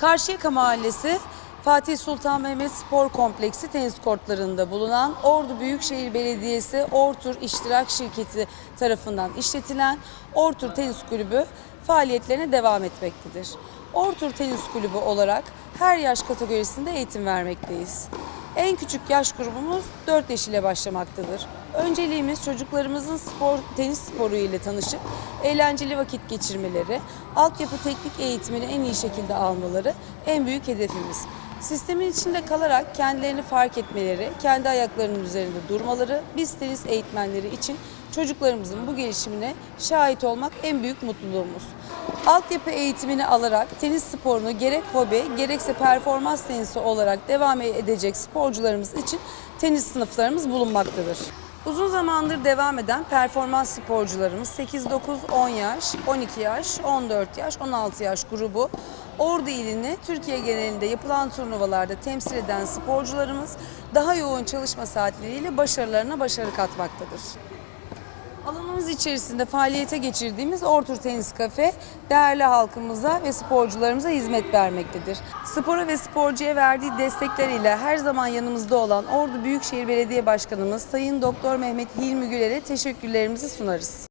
Karşıyaka Mahallesi Fatih Sultan Mehmet Spor Kompleksi tenis kortlarında bulunan Ordu Büyükşehir Belediyesi Ortur İştirak Şirketi tarafından işletilen Ortur Tenis Kulübü faaliyetlerine devam etmektedir. Ortur Tenis Kulübü olarak her yaş kategorisinde eğitim vermekteyiz. En küçük yaş grubumuz 4 yaş ile başlamaktadır. Önceliğimiz çocuklarımızın spor, tenis sporu ile tanışıp eğlenceli vakit geçirmeleri, altyapı teknik eğitimini en iyi şekilde almaları en büyük hedefimiz. Sistemin içinde kalarak kendilerini fark etmeleri, kendi ayaklarının üzerinde durmaları, biz tenis eğitmenleri için çocuklarımızın bu gelişimine şahit olmak en büyük mutluluğumuz. Altyapı eğitimini alarak tenis sporunu gerek hobi gerekse performans tenisi olarak devam edecek sporcularımız için tenis sınıflarımız bulunmaktadır. Uzun zamandır devam eden performans sporcularımız 8-9-10 yaş, 12 yaş, 14 yaş, 16 yaş grubu Ordu ilini Türkiye genelinde yapılan turnuvalarda temsil eden sporcularımız daha yoğun çalışma saatleriyle başarılarına başarı katmaktadır. Alanımız içerisinde faaliyete geçirdiğimiz Ortur Tenis Kafe değerli halkımıza ve sporcularımıza hizmet vermektedir. Spora ve sporcuya verdiği destekleriyle her zaman yanımızda olan Ordu Büyükşehir Belediye Başkanımız Sayın Doktor Mehmet Hilmi Güler'e teşekkürlerimizi sunarız.